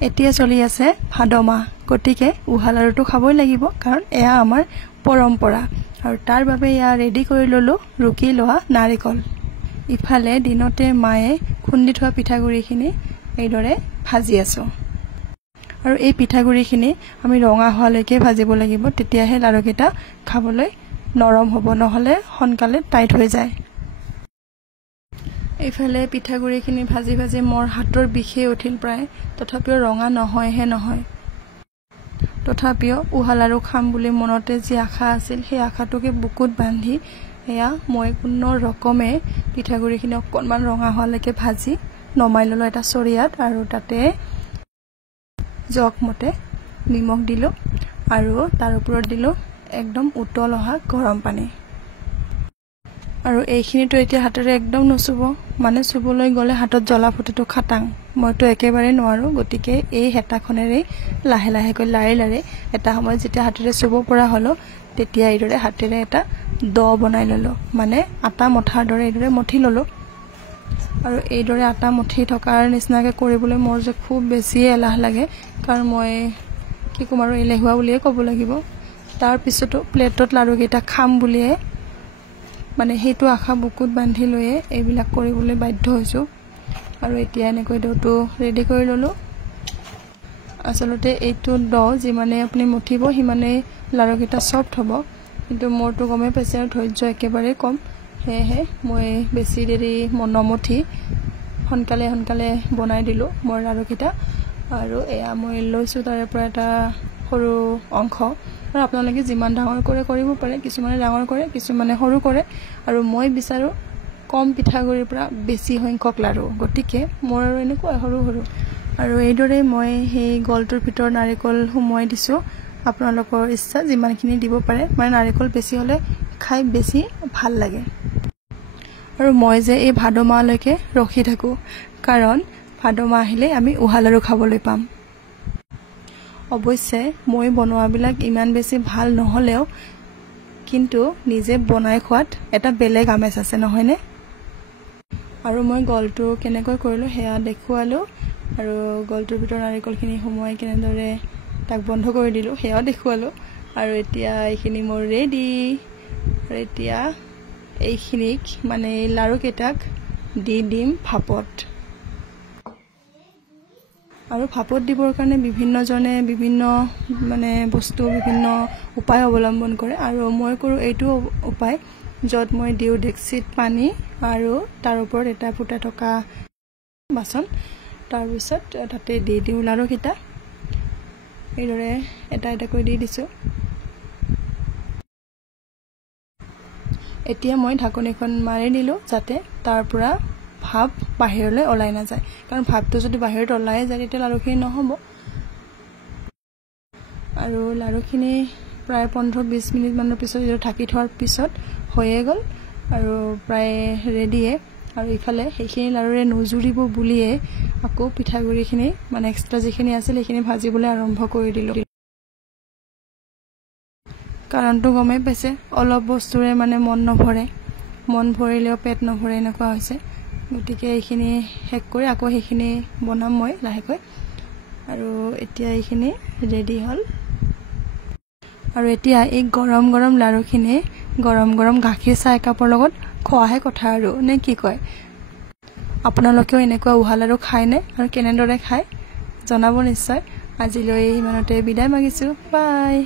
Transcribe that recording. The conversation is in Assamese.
এতিয়া চলি আছে ভাদ মাহ, গতিকে উহা লাড়ুটো খাবই লাগিব, কাৰণ এয়া আমাৰ পৰম্পৰা। আৰু তাৰ বাবে এয়া ৰেডি কৰি ল'লোঁ ৰুকি লোৱা নাৰিকল। ইফালে দিনতে মায়ে খুন্দি থোৱা পিঠাগুড়িখিনি এইদৰে ভাজি আছোঁ। আৰু এই পিঠাগুড়িখিনি আমি ৰঙা হোৱালৈকে ভাজিব লাগিব, তেতিয়াহে লাড়ুকেইটা খাবলৈ নৰম হ'ব, নহ'লে সোনকালে টাইট হৈ যায়। এইফালে পিঠাগুড়িখিনি ভাজি ভাজি মোৰ হাতৰ বিষে উঠিল প্ৰায়, তথাপিও ৰঙা নহয়হে নহয়। তথাপিও উহা লাড়ু খাম বুলি মনতে যি আশা আছিল, সেই আশাটোকে বুকুত বান্ধি এয়া মই কোনো ৰকমে পিঠাগুড়িখিনি অকণমান ৰঙা হোৱালৈকে ভাজি নমাই ল'লোঁ এটা চৰিয়াত, আৰু তাতে জোখমতে নিমখ দিলোঁ আৰু তাৰ ওপৰত দিলোঁ একদম উতল অহা গৰম পানী। আৰু এইখিনিতো এতিয়া হাতেৰে একদম নুচুব, মানে চুবলৈ গ'লে হাতত জ্বলা ফুটাটো খাটাং। মইতো একেবাৰে নোৱাৰোঁ, গতিকে এই হেতাখনেৰেই লাহে লাহেকৈ লাৰি লাৰি এটা সময়ত যেতিয়া হাতেৰে চুব পৰা হ'লোঁ, তেতিয়া এইদৰে হাতেৰে এটা দ বনাই ল'লোঁ, মানে আটা মঠাৰ দৰে এইদৰে মঠি ল'লোঁ। আৰু এইদৰে আটা মঠি থকাৰ নিচিনাকৈ কৰিবলৈ মোৰ যে খুব বেছিয়ে এলাহ লাগে, কাৰণ মই কি ক'ম আৰু এলেহুৱা বুলিয়ে ক'ব লাগিব। তাৰপিছতো প্লেটত লাড়ুকেইটা খাম বুলিয়ে মানে সেইটো আশা বুকুত বান্ধি লৈয়ে এইবিলাক কৰিবলৈ বাধ্য হৈছোঁ। আৰু এতিয়া এনেকৈ ডোটো ৰেডি কৰি ল'লোঁ। আচলতে এইটো দ যিমানে আপুনি মঠিব সিমানেই লাড়ুকেইটা চফ্ট হ'ব, কিন্তু মোৰতো গমেই পাইছে আৰু ধৈৰ্য একেবাৰে কম, সেয়েহে মই বেছি দেৰি নমঠি সোনকালে সোনকালে বনাই দিলোঁ মোৰ লাড়ুকেইটা। আৰু এয়া মই লৈছোঁ তাৰে পৰা এটা সৰু অংশ, আৰু আপোনালোকে যিমান ডাঙৰ কৰে কৰিব পাৰে, কিছুমানে ডাঙৰ কৰে কিছুমানে সৰু কৰে, আৰু মই বিচাৰোঁ কম পিঠাগুড়িৰ পৰা বেছি সংখ্যক লাড়ু, গতিকে মোৰ আৰু এনেকুৱা সৰু সৰু। আৰু এইদৰে মই সেই গলটোৰ ভিতৰত নাৰিকল সুমুৱাই দিছোঁ। আপোনালোকৰ ইচ্ছা যিমানখিনি দিব পাৰে, মানে নাৰিকল বেছি হ'লে খাই বেছি ভাল লাগে। আৰু মই যে এই ভাদ মাহলৈকে ৰখি থাকোঁ, কাৰণ ভাদ মাহ আহিলে আমি উহা লাড়ু খাবলৈ পাম। অৱশ্যে মই বনোৱাবিলাক ইমান বেছি ভাল নহ'লেও কিন্তু নিজে বনাই খোৱাত এটা বেলেগ আমেজ আছে, নহয়নে? আৰু মই গলটো কেনেকৈ কৰিলোঁ সেয়া দেখুৱালোঁ, আৰু গলটোৰ ভিতৰত নাৰিকলখিনি সুমুৱাই কেনেদৰে তাক বন্ধ কৰি দিলোঁ সেয়াও দেখুৱালোঁ। আৰু এতিয়া এইখিনি মোৰ ৰেডি। আৰু এতিয়া এইখিনিক মানে এই লাড়ুকেইটাক দি দিম ভাপত। আৰু ভাপত দিবৰ কাৰণে বিভিন্নজনে বিভিন্ন মানে বস্তু বিভিন্ন উপায় অৱলম্বন কৰে, আৰু মই কৰোঁ এইটো উপায়, য'ত মই দিওঁ ডেক্সিত পানী আৰু তাৰ ওপৰত এটা ফুটা থকা বাচন, তাৰপিছত তাতে দি দিওঁ লাড়ুকেইটা, এইদৰে এটা এটাকৈ দি দিছোঁ। এতিয়া মই ঢাকনিখন মাৰি দিলোঁ, যাতে তাৰ পৰা ভাপ বাহিৰলৈ ওলাই নাযায়, কাৰণ ভাপটো যদি বাহিৰত ওলাই যায় তেতিয়া লাড়ুখিনি নহ'ব। আৰু লাড়ুখিনি প্ৰায় 15-20 মিনিটমানৰ পিছত ঢাকি থোৱাৰ পিছত হৈয়ে গ'ল, আৰু প্ৰায় ৰেডিয়ে। আৰু ইফালে সেইখিনি লাড়ুৰে নুজুৰিব বুলিয়ে আকৌ পিঠাগুড়িখিনি মানে এক্সট্ৰা যিখিনি আছিল সেইখিনি ভাজিবলৈ আৰম্ভ কৰি দিলোঁ। কাৰণটো গমেই পাইছে, অলপ বস্তুৰে মানে মন নভৰে, মন ভৰিলেও পেট নভৰে, এনেকুৱা হৈছে। গতিকে এইখিনি শেষ কৰি আকৌ সেইখিনি বনাম মই লাহেকৈ। আৰু এতিয়া এইখিনি ৰেডি হ'ল। আৰু এতিয়া এই গৰম গৰম লাড়ুখিনি গৰম গৰম গাখীৰ চাহ একাপৰ লগত খোৱাহে কথা, আৰু নে কি কয়? আপোনালোকেও এনেকুৱা উহা লাড়ু খায়নে, আৰু কেনেদৰে খায় জনাব নিশ্চয়। আজিলৈ ইমানতে বিদায় মাগিছোঁ, বাই।